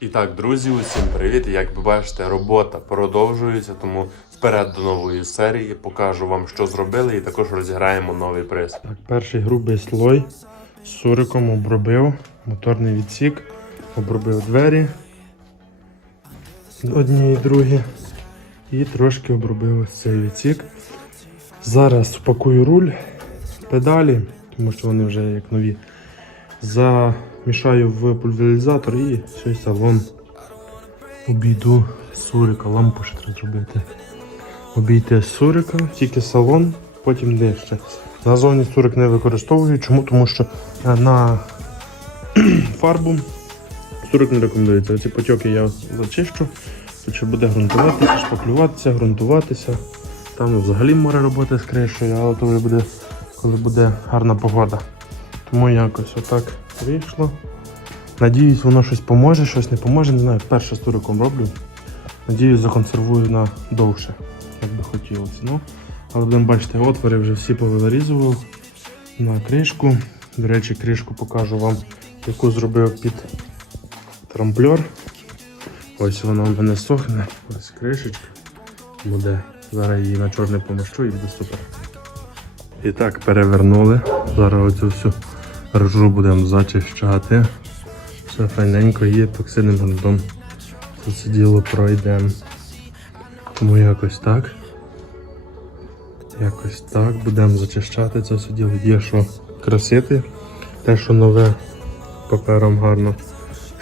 І так, друзі, усім привіт! Як ви бачите, робота продовжується, тому вперед до нової серії покажу вам, що зробили, і також розіграємо новий приз. Так, перший грубий слой з суриком обробив моторний відсік, обробив двері одні і другі. І трошки обробив ось цей відсік. Зараз спакую руль, педалі, тому що вони вже як нові. Замішаю в пульверизатор і цей салон обійду сурика, лампу ще треба зробити. Обійти сурика, тільки салон, потім нижче. Назовні сурик не використовую. Чому? Тому що е, на фарбу сурик не рекомендується. Оці потьоки я зачищу. Ще буде ґрунтуватися, шпаклюватися, ґрунтуватися. Там взагалі море роботи з кришею, але то вже буде, коли буде гарна погода. Тому якось отак вийшло. Надіюсь, воно щось поможе, щось не поможе. Не знаю, перше з туриком роблю. Надіюсь, законсервую на довше, як би хотілося. Ну, але будемо бачити, отвори вже всі повирізував на кришку. До речі, кришку покажу вам, яку зробив під трамплер. Ось вона в мене сохне. Ось кришечка буде. Зараз її на чорне помащу і буде супер. І так, перевернули. Зараз оцю всю ржу будемо зачищати. Все файненько є, токсинним грунтом. Це все діло пройдемо. Тому якось так. Якось так. Будемо зачищати це все діло. Є що красити. Те, що нове папером гарно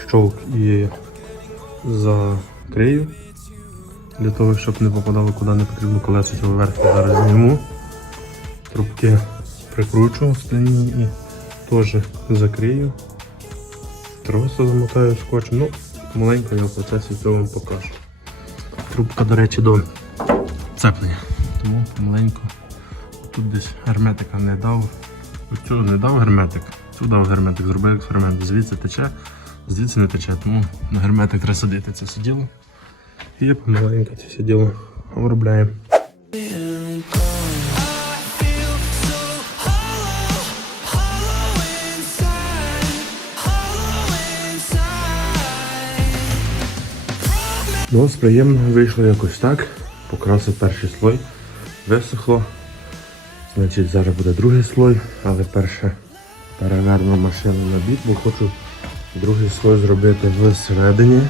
щолк і закрию. Для того, щоб не попадало куди не потрібно колесо цього верху зараз зніму. Трубки прикручу скляні і теж закрию. Троса замотаю скотчем. Ну, маленько я в процесі цього вам покажу. Трубка, до речі, до цеплення. Тому помаленьку. Тут десь герметика не дав. Оцю не дав герметик. Цю дав герметик, зробив експеримент. Звідси тече, звідси не тече. Тому на герметик треба садити це все діло. І помаленьку це все діло обробляємо. Ну, ось приємно вийшло якось так. Покрасив перший слой, висохло. Значить, зараз буде другий слой, але перше переверну машину на бік, бо хочу другий слой зробити всередині.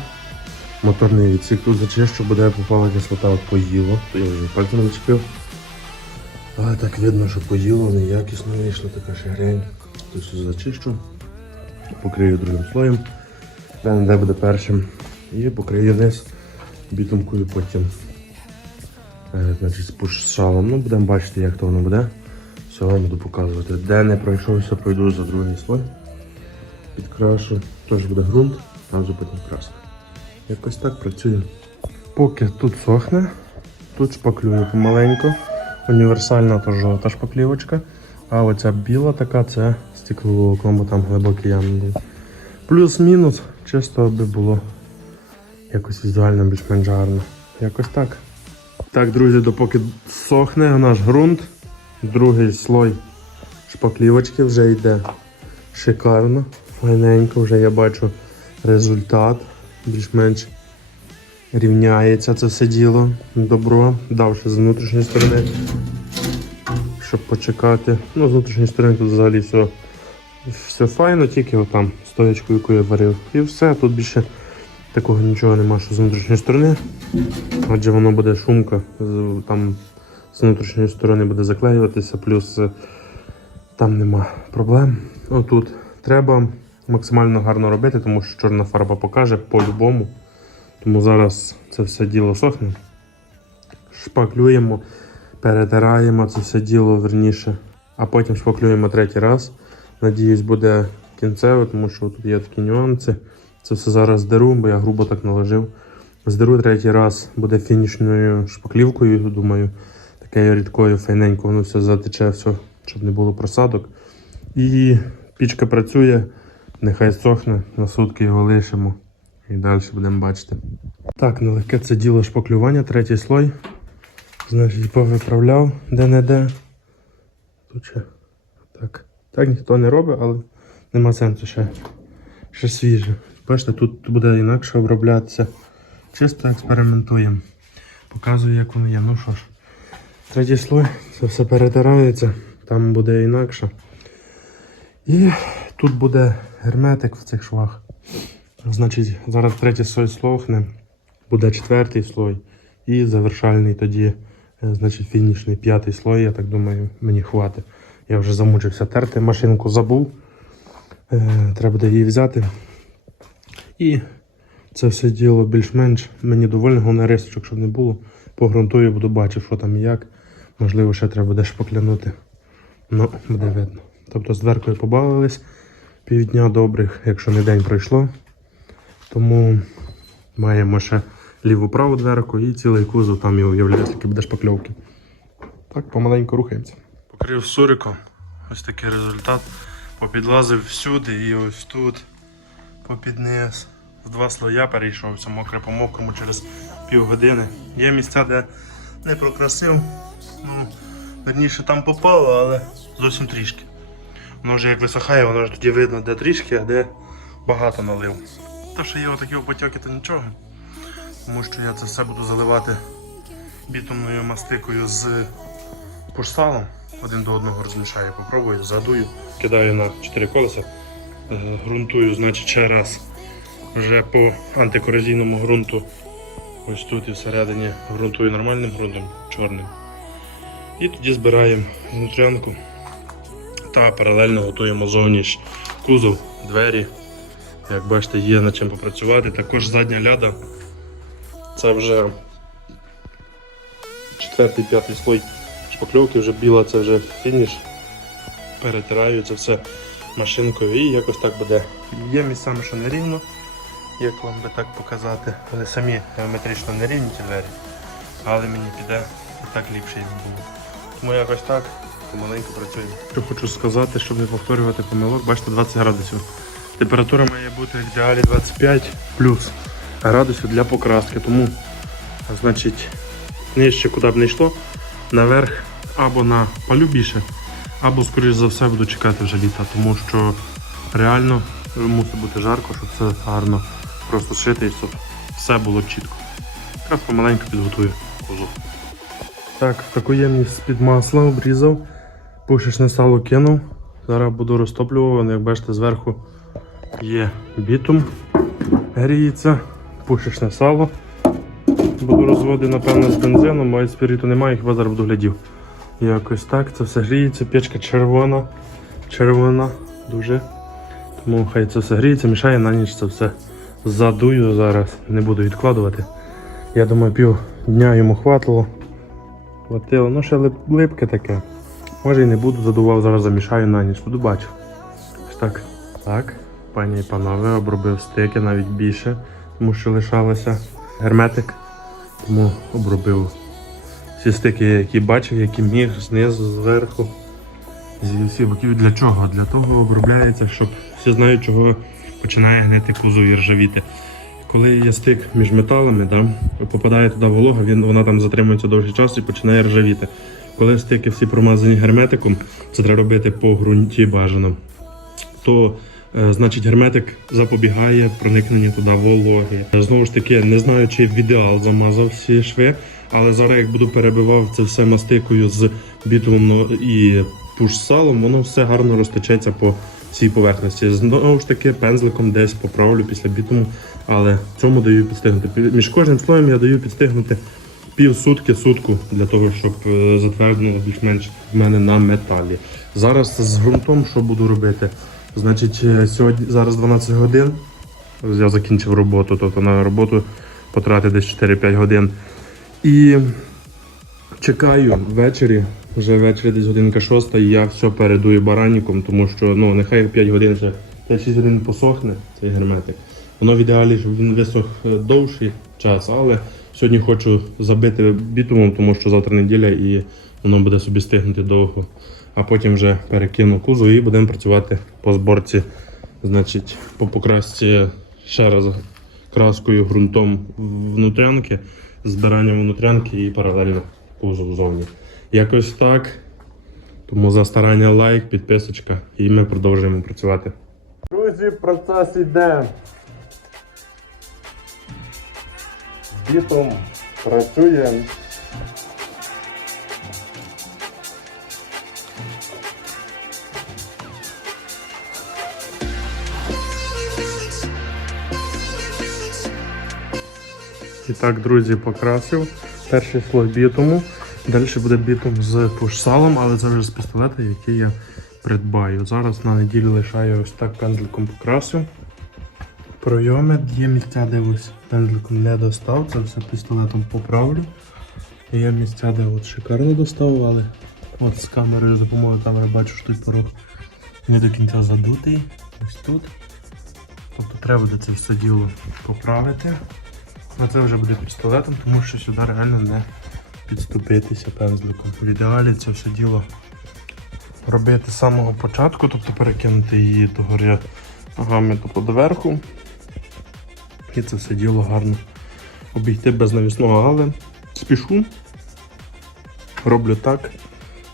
Моторний відсік тут зачищу, буде попала кислота от поїло, то я вже пальцем зачепив. Але так видно, що поїло, неякісно вийшло, така шагрень. Тут все зачищу, покрию другим слоєм, де буде першим. І покрию низ бітумкою потім. Е, значить, з пушалом. Ну, будемо бачити, як то воно буде. Все вам буду показувати. Де не пройшовся, пройду за другий слой. Підкрашу. Теж буде ґрунт, там вже потім краска. Якось так працює. Поки тут сохне, тут шпаклюю помаленьку. Універсальна то жовта шпаклівочка. А оця біла така це стекловолокно, бо там глибокі ями були. Плюс-мінус, чисто аби було якось візуально більш-менш гарно. Якось так. Так, друзі, допоки сохне наш ґрунт, другий слой шпаклівочки вже йде шикарно, файненько, вже я бачу результат. Більш-менш рівняється це все діло. Добро. Дав ще з внутрішньої сторони, щоб почекати. Ну, з внутрішньої сторони тут взагалі все, все файно, тільки отам стоячку, яку я варив. І все, тут більше такого нічого нема, що з внутрішньої сторони. Отже, воно буде шумка, там з внутрішньої сторони буде заклеюватися, плюс е, там нема проблем. Отут треба максимально гарно робити, тому що чорна фарба покаже по-любому. Тому зараз це все діло сохне. Шпаклюємо, перетираємо це все діло верніше, а потім шпаклюємо третій раз. Надіюсь, буде кінцево, тому що тут є такі нюанси. Це все зараз здеру, бо я грубо так наложив. Здеру третій раз буде фінішною шпаклівкою, думаю, такою рідкою, файненько, воно все затече, все, щоб не було просадок. І пічка працює, нехай сохне, на сутки його лишимо і далі будемо бачити. Так, нелегке це діло шпаклювання, третій слой. Значить, повиправляв де-не-де. Тут ще так. Так ніхто не робить, але нема сенсу ще, ще свіже. Бачите, тут буде інакше оброблятися. Чисто експериментуємо. Показую, як воно є. Ну що ж, третій слой, це все перетирається, там буде інакше. І тут буде герметик в цих швах. Значить, зараз третій слой слохне, буде четвертий слой і завершальний тоді, е, значить, фінішний п'ятий слой, я так думаю, мені хватить. Я вже замучився терти, машинку забув. Е, треба буде її взяти. І це все діло більш-менш мені доволі, головне рисочок, щоб не було. Погрунтую, буду бачити, що там і як. Можливо, ще треба буде шпаклянути. Ну, буде видно. Тобто з дверкою побавились півдня добрих, якщо не день пройшло. Тому маємо ще ліву праву дверку і цілий кузов там і уявляє, скільки буде шпакльовки. Так, помаленьку рухаємося. Покрив суриком. Ось такий результат. Попідлазив всюди і ось тут попід низ. В два слоя перейшовся, мокре по мокрому через півгодини. Є місця, де не прокрасив. Ну, верніше там попало, але зовсім трішки. Воно вже як висохає, воно ж тоді видно, де трішки, а де багато налив. Те, що є отакі потьоки, то нічого. Тому що я це все буду заливати бітумною мастикою з пушсалом. Один до одного розмішаю, попробую, задую, кидаю на 4 колеса, е, ґрунтую, значить, ще раз вже по антикорозійному ґрунту. Ось тут і всередині ґрунтую нормальним ґрунтом, чорним. І тоді збираємо внутрянку та паралельно готуємо зовніш кузов, двері. Як бачите, є над чим попрацювати. Також задня ляда. Це вже четвертий, п'ятий слой шпакльовки, вже біла, це вже фініш. Перетираю це все машинкою і якось так буде. Є місцями, що не рівно, як вам би так показати. Вони самі геометрично не рівні ці двері, але мені піде і так ліпше їм було. Тому якось так помаленьку працюємо. Що хочу сказати, щоб не повторювати помилок, бачите 20 градусів. Температура має бути в ідеалі 25 плюс градусів для покраски. Тому, значить, нижче куди б не йшло, наверх або на палю більше, або, скоріш за все, буду чекати вже літа, тому що реально мусить бути жарко, щоб все гарно просто шити і щоб все було чітко. Якраз помаленьку підготую кузов. Так, таку ємність з-під масла обрізав, пушечне сало кинув. Зараз буду розтоплювати, як бачите, зверху є бітум, гріється, пушечне сало. Буду розводити, напевно, з бензином, а спіріту немає, хіба зараз буду глядів. Якось так, це все гріється, печка червона, червона, дуже. Тому хай це все гріється, мішає на ніч це все задую зараз, не буду відкладувати. Я думаю, пів дня йому хватило. Хватило, ну ще лип, липке таке. Може і не буду задував, зараз замішаю на ніч, буду бачу. Ось так. Так, пані і панове, обробив стики навіть більше, тому що лишалося герметик. Тому обробив всі стики, які бачив, які міг, знизу, зверху. Зі всіх боків. Для чого? Для того обробляється, щоб всі знають, чого починає гнити кузов і ржавіти. Коли є стик між металами, да, попадає туди волога, він, вона там затримується довший час і починає ржавіти. Коли стики всі промазані герметиком, це треба робити по ґрунті бажано, то е, значить герметик запобігає проникненню туди вологи. Знову ж таки, не знаю, чи в ідеал замазав всі шви, але зараз як буду перебивав це все мастикою з бітумом і пуш-салом, воно все гарно розтечеться по всій поверхності. Знову ж таки, пензликом десь поправлю після бітуму, але цьому даю підстигнути. Між кожним слоєм я даю підстигнути пів сутки, сутку для того, щоб е, затвердило більш-менш в мене на металі. Зараз з ґрунтом що буду робити? Значить, е, сьогодні зараз 12 годин. Я закінчив роботу, тобто на роботу потратив десь 4-5 годин. І чекаю ввечері, вже ввечері десь годинка шоста, і я все передую бараніком, тому що ну, нехай 5 годин вже 5-6 годин посохне цей герметик. Воно в ідеалі, щоб він висох е, довший час, але сьогодні хочу забити бітумом, тому що завтра неділя і воно буде собі стигнути довго. А потім вже перекину кузов і будемо працювати по зборці, значить, по покрасці ще раз краскою, ґрунтом внутрянки, збиранням внутрянки і паралельно кузов зовні. Якось так. Тому за старання лайк, підписочка і ми продовжуємо працювати. Друзі, процес іде. Бітом працюємо. І так, друзі, покрасив. Перший слой бітуму. Далі буде бітум з пушсалом, але це вже з пістолета, який я придбаю. Зараз на неділю лишаю ось так пензликом покрасив. Пройоми є місця, де ось пензликом не достав, це все пістолетом поправлю. Є місця, де от шикарно достав, але от з камерою, з допомогою камери бачу, що той порог не до кінця задутий. Ось тут. Тобто треба буде це все діло поправити. А це вже буде пістолетом, тому що сюди реально не підступитися пензликом. В ідеалі це все діло робити з самого початку, тобто перекинути її догори ногами тобто доверху. І це все діло гарно обійти без навісного, але спішу. Роблю так.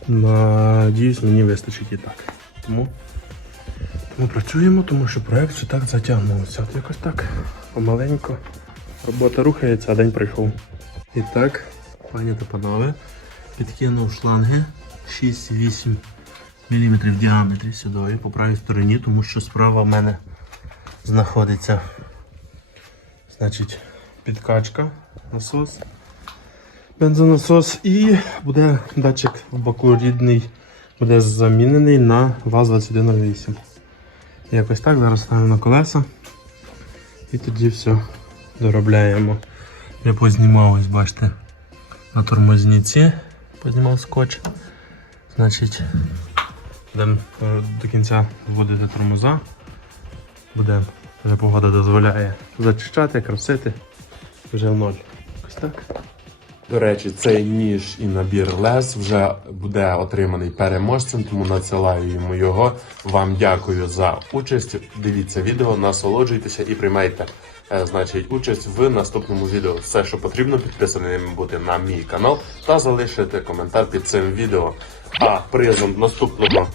Надіюсь, мені вистачить і так. Тому, тому працюємо, тому що проект все так затягнувся. От якось так помаленько. Робота рухається, а день прийшов. І так, пані та панове, підкинув шланги 6-8 мм в діаметрі сюди по правій стороні, тому що справа в мене знаходиться значить, підкачка, насос, бензонасос і буде датчик в боку рідний, буде замінений на ВАЗ-2108. Якось так, зараз ставимо на колеса і тоді все доробляємо. Я познімав, ось бачите, на тормозниці познімав скотч. Значить, будемо е, до кінця вводити тормоза. Буде, вже погода дозволяє зачищати, красити. Вже в ноль. Ось так. До речі, цей ніж і набір лез вже буде отриманий переможцем, тому надсилаю йому його. Вам дякую за участь. Дивіться відео, насолоджуйтеся і приймайте значить, участь в наступному відео. Все, що потрібно, підписаним бути на мій канал та залишити коментар під цим відео. А призом наступного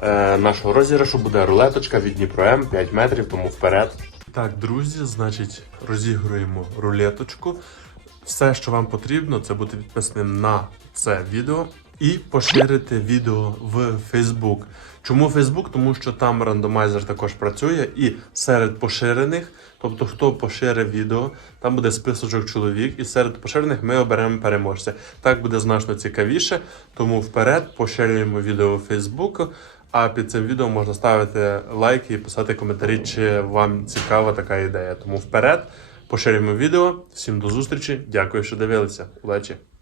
е, нашого розіграшу буде рулеточка від Дніпро М 5 метрів, тому вперед. Так, друзі, значить, розігруємо рулеточку. Все, що вам потрібно, це бути підписаним на це відео і поширити відео в Facebook. Чому Facebook? Тому що там рандомайзер також працює, і серед поширених, тобто хто поширив відео, там буде списочок чоловік, і серед поширених ми оберемо переможця. Так буде значно цікавіше. Тому вперед поширюємо відео в Facebook. А під цим відео можна ставити лайки і писати коментарі, чи вам цікава така ідея. Тому вперед. Поширюємо відео. Всім до зустрічі. Дякую, що дивилися. Удачі!